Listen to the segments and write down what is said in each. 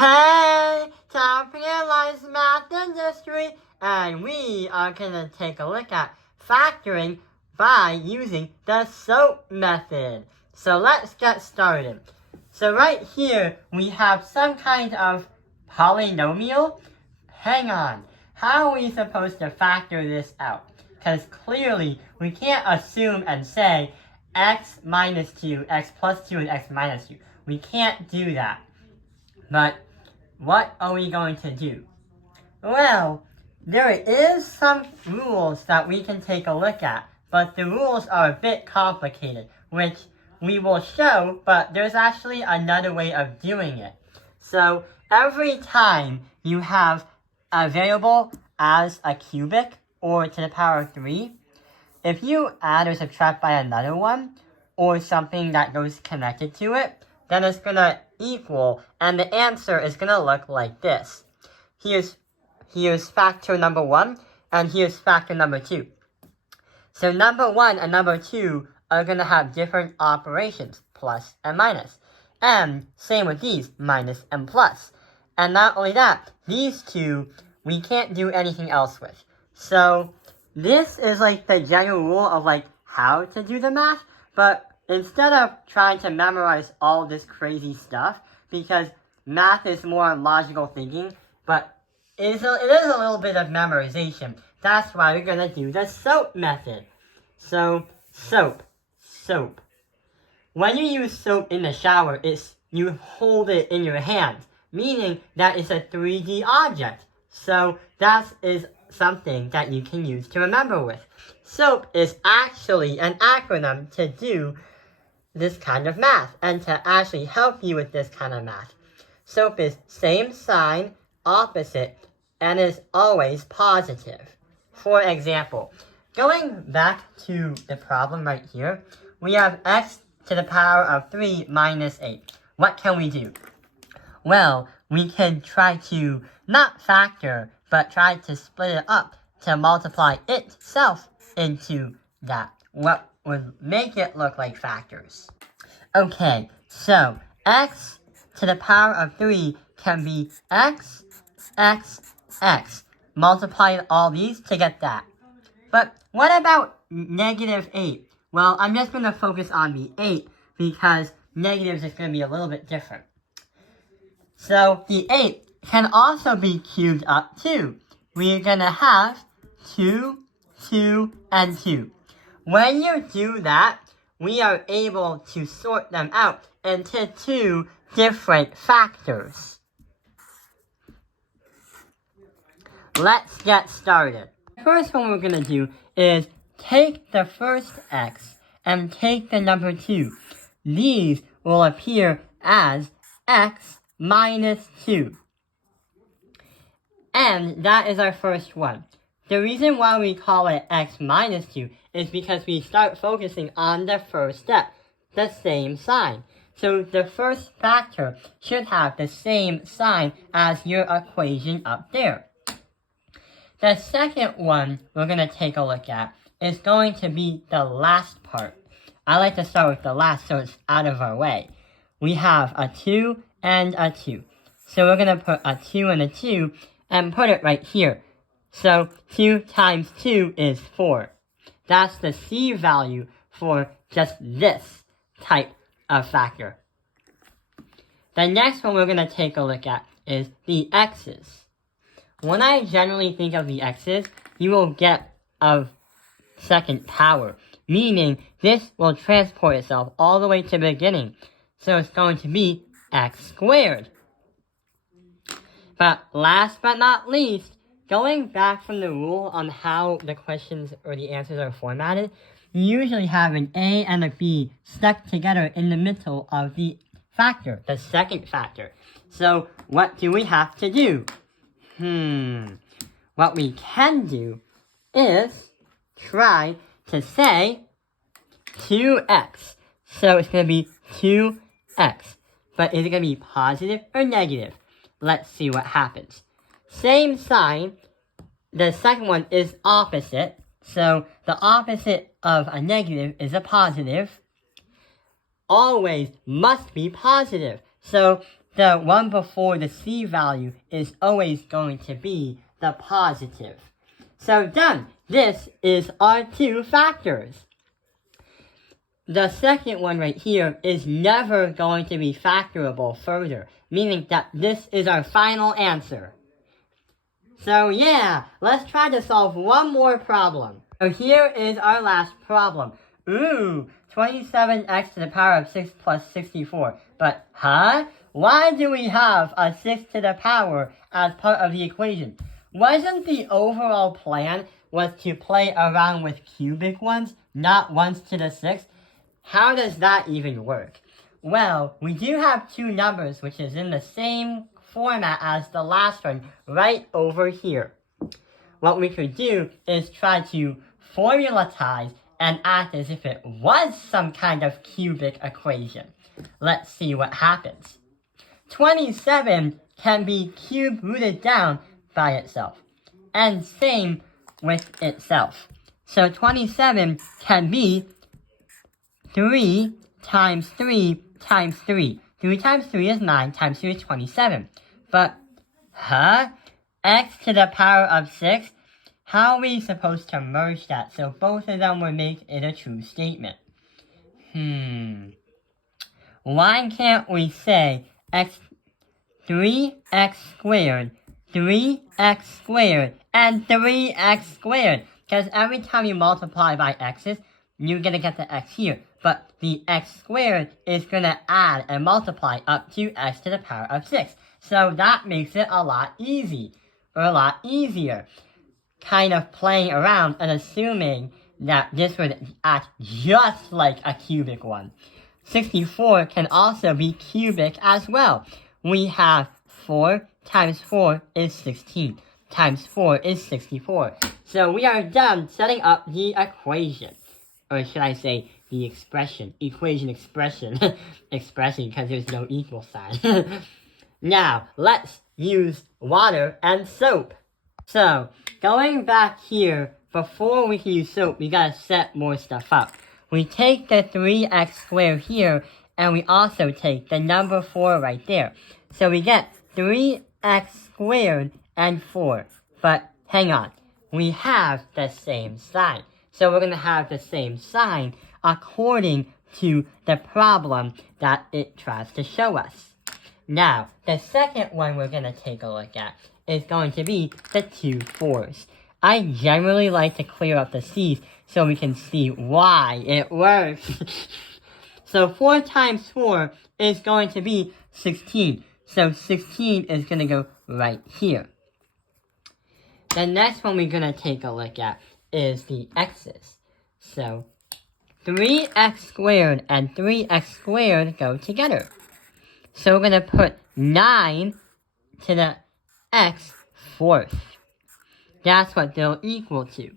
Hey, time to analyze math industry, and we are going to take a look at factoring by using the SOAP method. So let's get started. So right here, we have some kind of polynomial. Hang on, how are we supposed to factor this out? Because clearly, we can't assume and say x minus 2, x plus 2, and x minus 2. We can't do that. But what are we going to do? Well, there is some rules that we can take a look at, but the rules are a bit complicated, which we will show, but there's actually another way of doing it. So every time you have a variable as a cubic or to the power of 3, if you add or subtract by another one, or something that goes connected to it, then it's going to equal, and the answer is going to look like this. Here's factor number 1, and here's factor number 2. So number 1 and number 2 are going to have different operations, plus and minus. And same with these, minus and plus. And not only that, these two we can't do anything else with. So this is like the general rule of like how to do the math, but instead of trying to memorize all this crazy stuff, because math is more logical thinking, but it is a little bit of memorization. That's why we're going to do the SOAP method. So, soap. When you use soap in the shower, you hold it in your hand, meaning that it's a 3D object. So, that is something that you can use to remember with. SOAP is actually an acronym to do this kind of math, and to actually help you with this kind of math. SOAP is same sign, opposite, and is always positive. For example, going back to the problem right here, we have x to the power of 3 minus 8. What can we do? Well, we can try to not factor, but try to split it up to multiply itself into that. What would make it look like factors. Okay, so x to the power of 3 can be x. Multiply all these to get that. But what about negative 8? Well, I'm just going to focus on the 8 because negatives is going to be a little bit different. So the 8 can also be cubed up too. We're going to have 2, 2, and 2. When you do that, we are able to sort them out into 2 different factors. Let's get started. The first one we're going to do is take the first x and take the number 2. These will appear as x minus 2. And that is our first one. The reason why we call it x minus 2 is because we start focusing on the first step, the same sign. So the first factor should have the same sign as your equation up there. The second one we're going to take a look at is going to be the last part. I like to start with the last so it's out of our way. We have a 2 and a 2. So we're going to put a 2 and a 2 and put it right here. So 2 times 2 is 4. That's the C value for just this type of factor. The next one we're going to take a look at is the x's. When I generally think of the x's, you will get a second power, meaning this will transport itself all the way to the beginning. So it's going to be x squared. But last but not least, going back from the rule on how the questions or the answers are formatted, you usually have an A and a B stuck together in the middle of the factor, the second factor. So what do we have to do? What we can do is try to say 2x. So it's going to be 2x. But is it going to be positive or negative? Let's see what happens. Same sign. The second one is opposite. So the opposite of a negative is a positive. Always must be positive. So the one before the C value is always going to be the positive. So done. This is our two factors. The second one right here is never going to be factorable further, meaning that this is our final answer. So yeah, let's try to solve one more problem. So here is our last problem. 27x to the power of 6 plus 64. But, why do we have a 6 to the power as part of the equation? Wasn't the overall plan was to play around with cubic ones, not ones to the 6? How does that even work? Well, we do have two numbers which is in the same format as the last one right over here. What we could do is try to formulatize and act as if it was some kind of cubic equation. Let's see what happens. 27 can be cube rooted down by itself, and same with itself. So 27 can be 3 times 3 times 3. 3 times 3 is 9, times 3 is 27. But, x to the power of 6? How are we supposed to merge that so both of them would make it a true statement? Why can't we say 3x squared, 3x squared, and 3x squared? Because every time you multiply by x's, you're going to get the x here. But the x squared is going to add and multiply up to x to the power of 6. So that makes it a lot easier. Kind of playing around and assuming that this would act just like a cubic one. 64 can also be cubic as well. We have 4 times 4 is 16. Times 4 is 64. So we are done setting up the equation. Or should I say the expression. Expression, because there's no equal sign. Now, let's use water and soap. So, going back here, before we can use soap, we gotta set more stuff up. We take the 3x squared here, and we also take the number 4 right there. So we get 3x squared and 4. But, hang on, we have the same sign. So we're gonna have the same sign according to the problem that it tries to show us. Now, the second one we're gonna take a look at is going to be the 2 4s. I generally like to clear up the C's so we can see why it works. So 4 times 4 is going to be 16. So 16 is going to go right here. The next one we're going to take a look at is the x's. So 3x squared and 3x squared go together. So we're going to put 9 to the x fourth. That's what they'll equal to.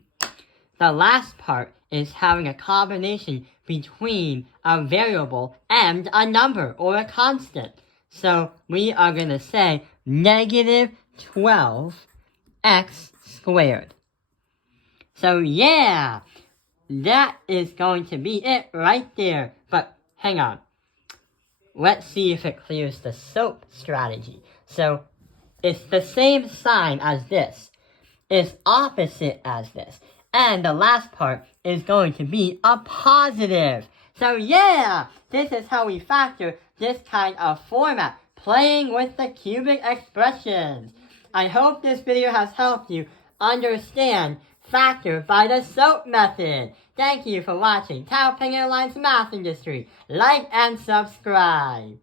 The last part is having a combination between a variable and a number or a constant. So we are going to say negative 12x squared. So yeah, that is going to be it right there. But hang on. Let's see if it clears the soap strategy. So it's the same sign as this. It's opposite as this. And the last part is going to be a positive. So yeah, this is how we factor this kind of format, playing with the cubic expressions. I hope this video has helped you understand factor by the soap method. Thank you for watching Tao Ping Airlines Math Industry. Like and subscribe.